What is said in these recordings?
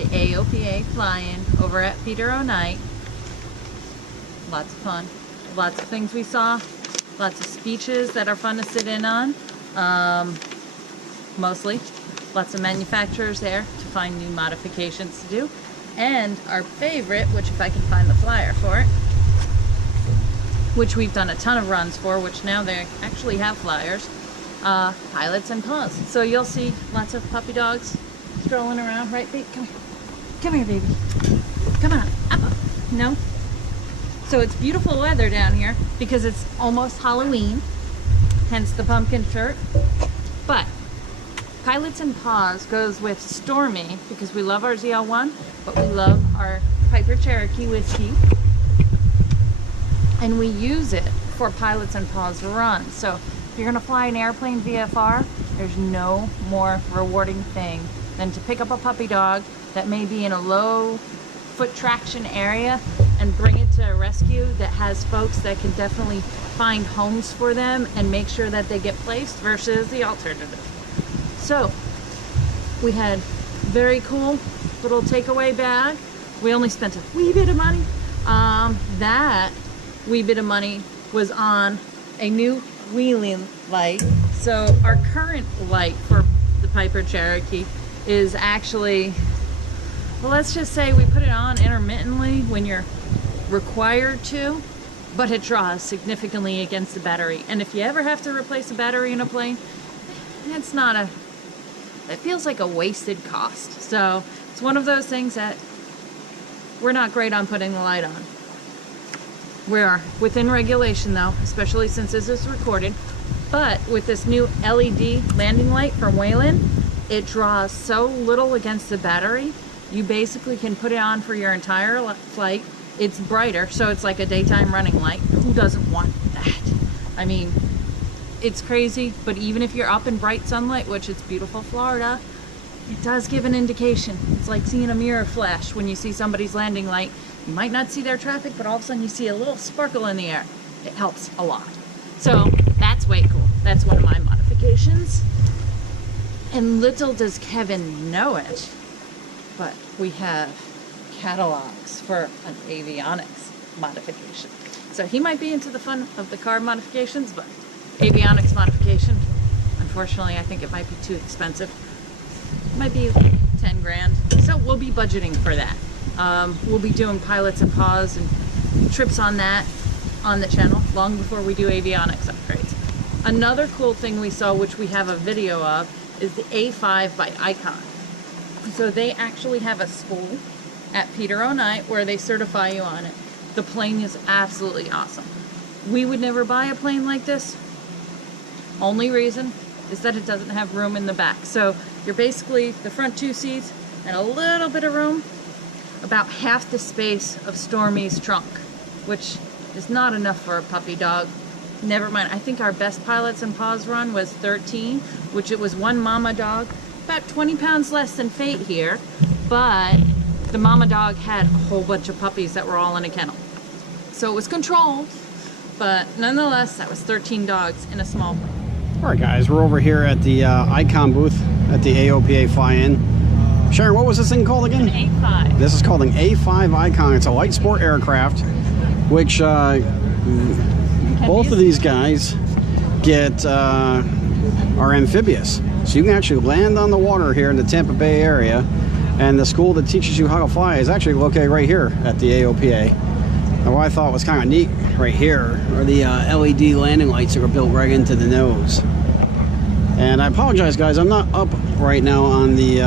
the AOPA fly-in over at Peter O'Night. Lots of fun. Lots of things we saw. Lots of speeches that are fun to sit in on. Mostly. Lots of manufacturers there to find new modifications to do. And our favorite, which if I can find the flyer for it, which we've done a ton of runs for, which now they actually have flyers, Pilots and Paws. So you'll see lots of puppy dogs strolling around, right, babe? Come here. Come here, baby. Come on. Up. No? So it's beautiful weather down here because it's almost Halloween, hence the pumpkin shirt. But Pilots and Paws goes with Stormy because we love our ZL1, but we love our Piper Cherokee whiskey. And we use it for Pilots and Paws runs. So if you're gonna fly an airplane VFR, there's no more rewarding thing than to pick up a puppy dog that may be in a low foot traction area and bring it to a rescue that has folks that can definitely find homes for them and make sure that they get placed versus the alternative. So we had very cool little takeaway bag. We only spent a wee bit of money. That wee bit of money was on a new wheeling light. So our current light for the Piper Cherokee is actually, well, let's just say we put it on intermittently when you're required to, but it draws significantly against the battery. And if you ever have to replace a battery in a plane, it's not a, it feels like a wasted cost. So it's one of those things that we're not great on putting the light on. We are within regulation though, especially since this is recorded. But with this new LED landing light from Wayland, it draws so little against the battery. You basically can put it on for your entire flight. It's brighter, so it's like a daytime running light. Who doesn't want that? I mean, it's crazy, but even if you're up in bright sunlight, which it's beautiful Florida, it does give an indication. It's like seeing a mirror flash when you see somebody's landing light. You might not see their traffic, but all of a sudden you see a little sparkle in the air. It helps a lot. So that's way cool. That's one of my modifications. And little does Kevin know it, but we have catalogs for an avionics modification. So he might be into the fun of the car modifications, but avionics modification, unfortunately, I think it might be too expensive. It might be 10 grand. So we'll be budgeting for that. We'll be doing Pilots and Paws and trips on that on the channel long before we do avionics upgrades. Another cool thing we saw, which we have a video of, is the A5 by Icon. So they actually have a school at Peter O'Night where they certify you on it. The plane is absolutely awesome. We would never buy a plane like this. Only reason is that it doesn't have room in the back. So you're basically the front two seats and a little bit of room, about half the space of Stormy's trunk, which is not enough for a puppy dog. Never mind, I think our best Pilots and Paws run was 13, which it was one mama dog, about 20 pounds less than Fate here, but the mama dog had a whole bunch of puppies that were all in a kennel. So it was controlled, but nonetheless, that was 13 dogs in a small plane. All right, guys, we're over here at the Icon booth at the AOPA fly-in. Sharon, what was this thing called again? An A5. This is called an A5 Icon. It's a light sport aircraft, which both of these guys get are amphibious. So you can actually land on the water here in the Tampa Bay area, and the school that teaches you how to fly is actually located right here at the AOPA. And what I thought was kind of neat right here are the LED landing lights that were built right into the nose. And I apologize, guys, I'm not up right now on the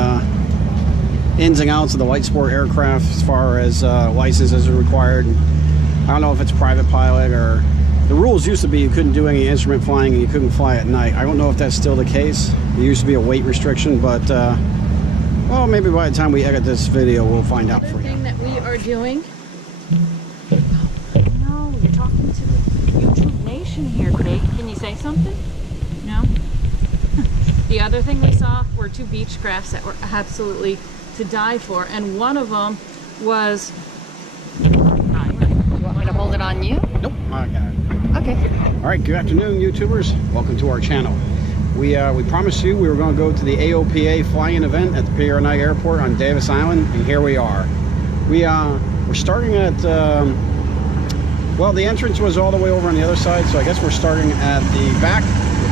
ins and outs of the light sport aircraft as far as licenses are required. I don't know if it's private pilot or the rules used to be you couldn't do any instrument flying and you couldn't fly at night. I don't know if that's still the case. There used to be a weight restriction, but well, maybe by the time we edit this video we'll find out for you. The thing that we are doing, no, you're talking to the YouTube nation here, Kate. Can you say something? No? The other thing we saw were two beach crafts that were absolutely to die for, and one of them was, you want me to hold it on you? Nope, I got it. Okay. All right, good afternoon, YouTubers. Welcome to our channel. We promised you we were going to go to the AOPA fly-in event at the Pierre Knight Airport on Davis Island, and here we are. We're starting at, well, the entrance was all the way over on the other side, so I guess we're starting at the back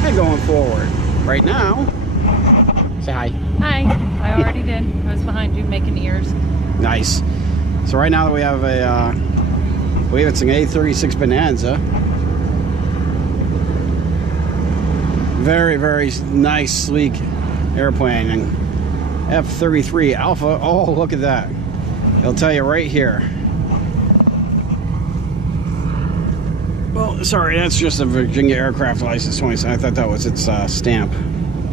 and going forward. Right now, say hi. Hi. I already did. I was behind you making ears. Nice. So right now we have a, I believe it's an A36 Bonanza. Very, very nice, sleek airplane. And F-33 Alpha. Oh, look at that. It'll tell you right here. Well, sorry, that's just a Virginia Aircraft License 20. I thought that was its stamp.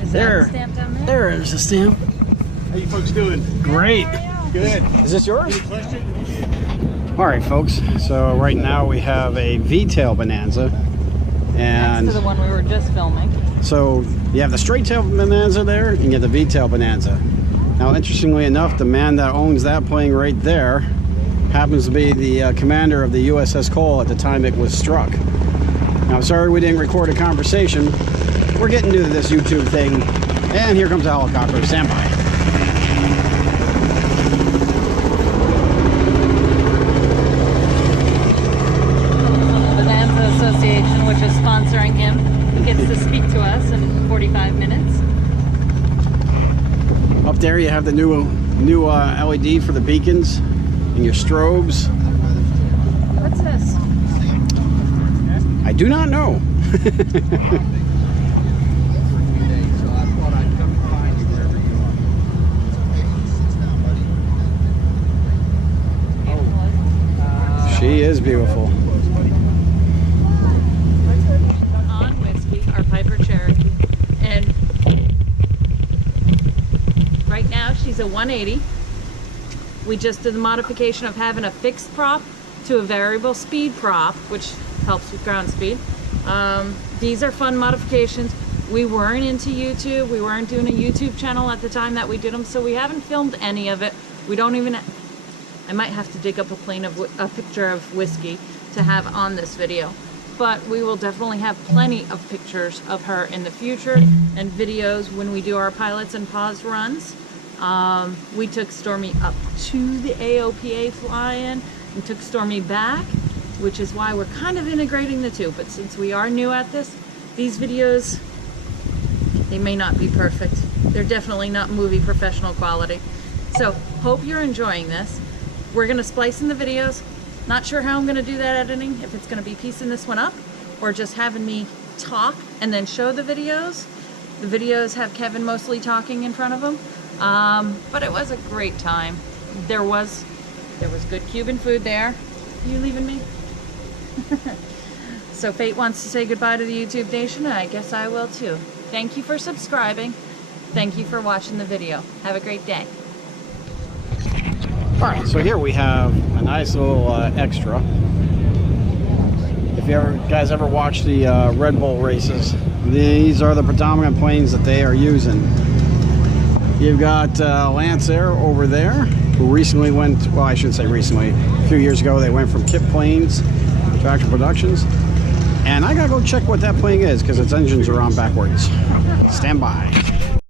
Is that a stamp down there? There is a stamp. How you folks doing? Great. Good. Is this yours? Any question? All right, folks. So right now we have a V-tail Bonanza. And next to the one we were just filming. so you have the straight tail Bonanza there, and you have the V-tail Bonanza. Now, interestingly enough, the man that owns that plane right there happens to be the commander of the USS Cole at the time it was struck. Now, sorry we didn't record a conversation. We're getting new to this YouTube thing, and here comes a helicopter. Stand by. Association, which is sponsoring him. He gets to speak to us in 45 minutes. Up there you have the new LED for the beacons and your strobes. What's this? I do not know. She is beautiful. And right now she's a 180. We just did the modification of having a fixed prop to a variable speed prop, which helps with ground speed. These are fun modifications. We weren't into YouTube. We weren't doing a YouTube channel at the time that we did them, so we haven't filmed any of it. We don't even, I might have to dig up a picture of Whiskey to have on this video. But we will definitely have plenty of pictures of her in the future and videos when we do our pilots and pause runs. We took Stormy up to the AOPA fly-in and took Stormy back, which is why we're kind of integrating the two. But since we are new at this, these videos, they may not be perfect. They're definitely not movie professional quality. So hope you're enjoying this. We're gonna splice in the videos. Not sure how I'm going to do that editing, if it's going to be piecing this one up or just having me talk and then show the videos. The videos have Kevin mostly talking in front of them, but it was a great time. There was good Cuban food there. Are you leaving me? So Fate wants to say goodbye to the YouTube Nation, and I guess I will too. Thank you for subscribing. Thank you for watching the video. Have a great day. All right, so here we have a nice little extra. If you guys ever watch the Red Bull races, these are the predominant planes that they are using. You've got Lance Air over there, who recently went, well, I shouldn't say recently, a few years ago they went from Kit Planes to Tractor Productions. And I gotta go check what that plane is because its engines are on backwards. Stand by.